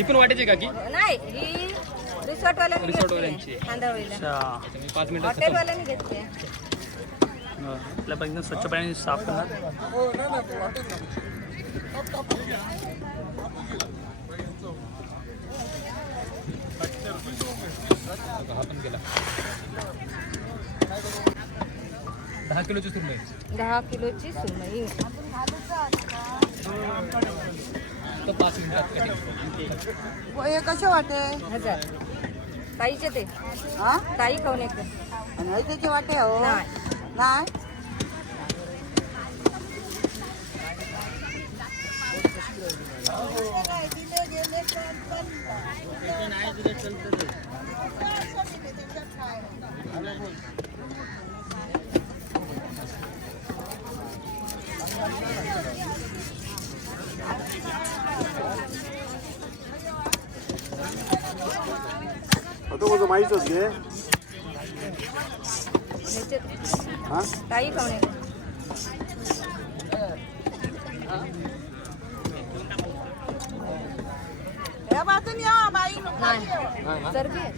ही पण वाटायची का की नाही ही रिसॉर्टवाल्यांनी रिसॉर्टवाल्यांची. घेतली खांदावळीला अच्छा मी पाच मिनिटात खतम. हॉटेलवाल्यांनी घेतली हा. आपल्या पण एकदम स्वच्छ पाण्याने साफ़ करणार हा पण गेला दहा किलोची सुरमई. दहा किलोची सुरमई. तर पाच मिनिटात कटिंग हे कसे वाटे? हजार. ताईचे ते. हा? ताई खाऊन येते. आणि त्याचे वाटे हो? नाही. नाही? आता माझं माहीतच घे ह्याचे हा ताई खाऊन येते या बाजून या बाई नाही. चरबी आहे.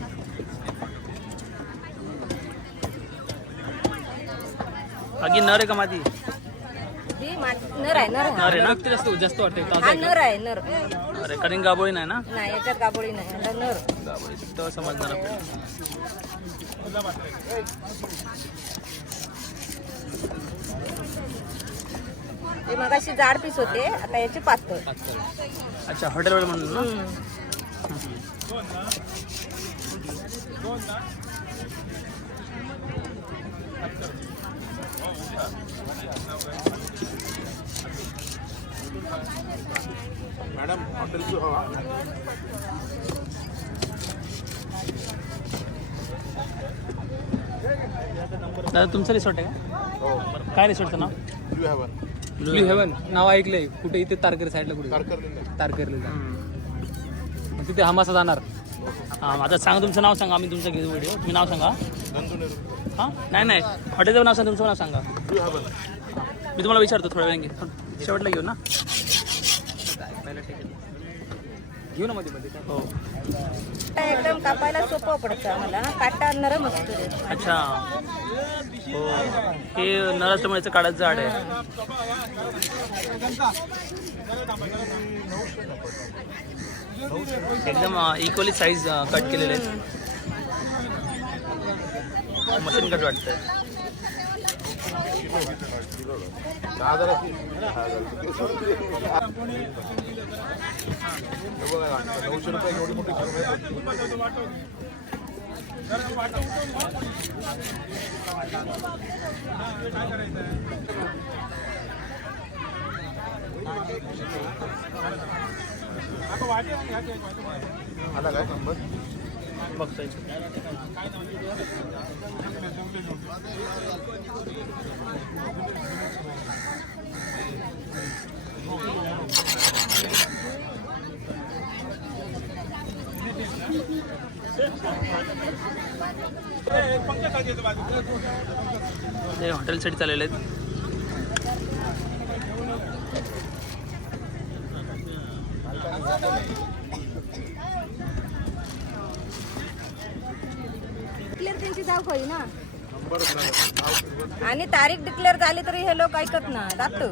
बाकी नर आहे का मादी ती मा- नर आहे नर आहे. ना रक्त जास्त जास्त वाटते ताजा हा आहे का? नर आहे नर अरे कठीण गाबोळी नाही ना नाही याच्यात गाबोळी नाही नर गाबोळी तर समजणार आपल्याला मगाशी जाड पीस होते आता याचे पातळ. अच्छा हॉटेलवाले म्हणून ना हम्म. दादा तुमचं रिसॉर्ट आहे का? हो. काय रिसॉर्टचं नाव? ब्ल्यू हॅवन ब्ल्यू हेवन नाव ऐकलंय. कुठे? इथे तारकरी साईडला कुठे? तारकर्लीला तिथे हमासा जाणार. हां आता सांगा तुमचं नाव सांगा. आम्ही तुमचं घेऊ व्हिडिओ तुम्ही नाव सांगा. हां? नाही नाही. हॉटेलचं नाव सांगा. तुमचं नाव सांगा. मी तुम्हाला विचारतो थोड्या वेळाने. शेवटला घेऊ ना? घेऊ ना मध्ये मध्ये हो. एकदम कापायला सोपं पडतं आम्हाला काटा नरम असतो. अच्छा. हो. हे नराष्ट्रमुळेचं काळाचं झाड आहे. एकदम इक्वली साईज कट केलेले आहेत. मशीन कट वाटतंय. दहा हजाराची दहा हजाराची. हे बघा, नऊशे रुपये एवढी मोठी आला काय नंबर हे हॉटेलसाठी चाललेले आहेत. डिक्लेअर त्यांची जाऊ होई ना. आणि तारीख डिक्लेअर झाली तरी हे लोक ऐकत ना जातो.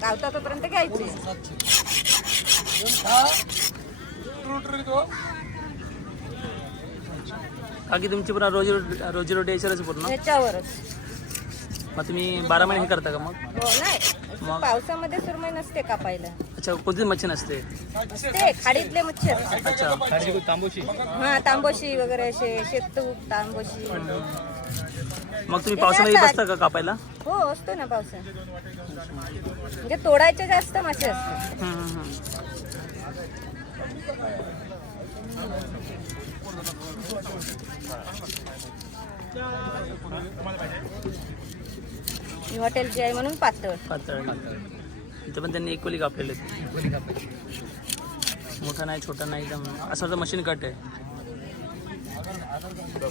गावता तोपर्यंत घ्यायचे. बाकी तुमची पुन्हा रोजी रोजी रोटी याच्यावरच पूर्ण? ह्याच्यावरच मग तुम्ही बारा महिने हे करता का मग? हो नाही. पावसामध्ये सुरमई नसते कापायला. अच्छा कोणतीच मच्छी नसते? ते खाडीतले मच्छी असतात. अच्छा. तांबूशी. हा तांबोशी वगैरे असे शेतूक तांबोशी. मग तुम्ही पावसामध्ये बसता का कापायला? हो असतो ना पावसा म्हणजे तोडायचे जास्त मासे असतात. हम्म, हम्म, हम्म. ही हॉटेलची आहे म्हणून पातळ पातळ. इथं पण त्यांनी इक्वली कापलेले आहेत. मोठा नाही छोटा नाही एकदम. असं तर मशीन कट आहे. तुला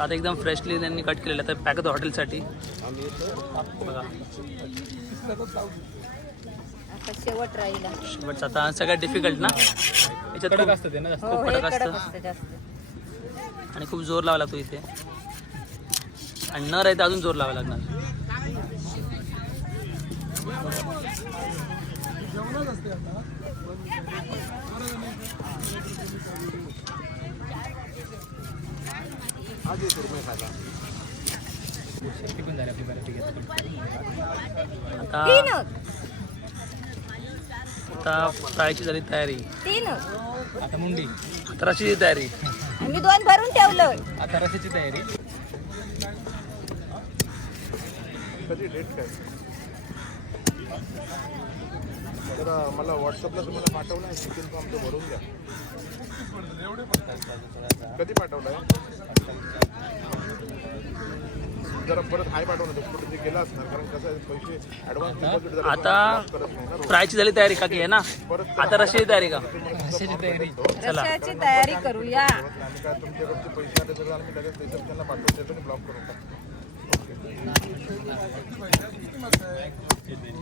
आता एकदम फ्रेशली त्यांनी कट केलेलं आहे. तर पॅक होतं हॉटेलसाठी बघा. आता शेवट राहिला. शेवटचं. आता सगळ्यात डिफिकल्ट ना? याच्यात कडक खूप- असतं ते ना जास्त. हो हे कडक असतं. असतं आणि खूप जोर लावा लागतो इथे. आणि न राहता अजून जोर लावा लागणार. आज एक रुपये आता तीन आता फ्रायची झाली तयारी. तीन आता मुंडी. आता रशीची तयारी. मी दोन भरून ठेवलं. आता रसाची तयारी. कधी डेट काय? तर मला व्हॉट्सअपला तुम्हाला पाठवलं आहे चिकन फॉर्म तो भरून द्या कधी पाठवलं जरा परत हाय पाठवलं तो कुठे गेला असणार कारण कसं आहे पैसे ॲडव्हान्स डिपॉझिट जरा आता करत नाही ना रोज. फ्रायची झाली तयारी का की आहे ना? आता रशीची तयारी का? रसाची तयारी. चला. रशाची तयारी करूया. आणि काय तुमच्याकडचे पैसे आले तर आम्ही लगेच पैसे त्यांना पाठवून देतो आणि ब्लॉक करून टाकतो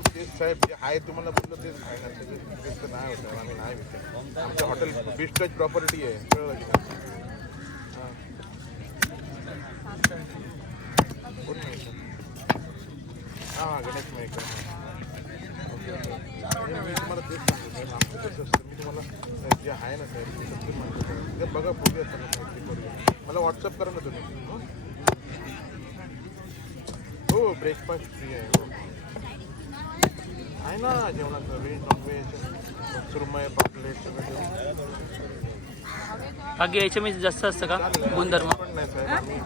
तेच साहेब जे आहे तुम्हाला बोललं तेच आहे ना नाही होतं आम्ही नाही विकत आमचं हॉटेल बीच टच प्रॉपर्टी आहे कळलं की नाही? हां. हां गणेश मेकर ओके, ओके. नाही, मी तुम्हाला तेच सांगतो आमचं कसं असतं मी तुम्हाला अ, जे आहे ना साहेब ते साहेब. ते बघा करूया मला व्हॉट्सअप करा ना तुम्ही हं? हो ब्रेकफास्ट फ्री आहे हो आहे ना जेवणाचं व्हेज नॉनव्हेज सुरमय पापलेट सगळं बाकी याच्या मी जास्त असतं का गुणधर्म पण नाही साहेब आम्ही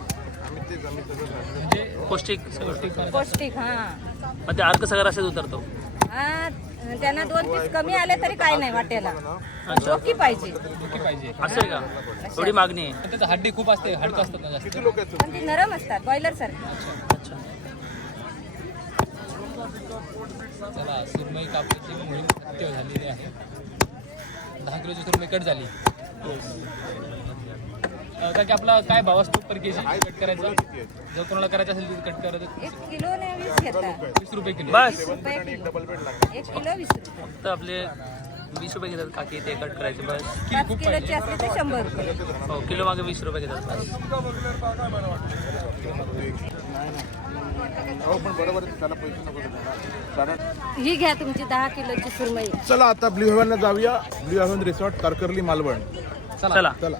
पौष्टिक सगळं पौष्टिक हा. मग ते अर्क सगळं रस्त्यात उतरतो. हा त्यांना दोन पीस कमी आले तरी काय नाही वाटेला. चोखी पाहिजे. की पाहिजे. असं आहे का एवढी मागणी आहे. पण त्याचं हड्डी खूप असते हडकं असतात ना जास्त. किती लोक आहेत पण ती नरम असतात बॉयलर सारखी. अच्छा. चला सुरमई कापण्याची मोहीम सत्य झालेली आहे. दहा किलोची सुरमई कट झाली. कारण की आपला काय भाव असतो पर के जी कट करायचा? जर कोणाला करायचं असेल तर कट करायचं एक किलो ने वीस रुपये किलो. बस. रुपये किलो. एक वीस रुपये. फक्त आपले वीस रुपये घेतात काकी ते कट करायचे बस. पाच किलोची असली तर शंभर रुपये. हो किलो मागे वीस रुपये घेतात बस. हो पण बरोबर आहे, त्याला पैसे नको देऊ. कारण ही घ्या तुमची दहा किलोची सुरमई. चला आता ब्ल्यू हेव्हनला जाऊया. Blue Haven resort Tarkarli Malvan. चला. चला.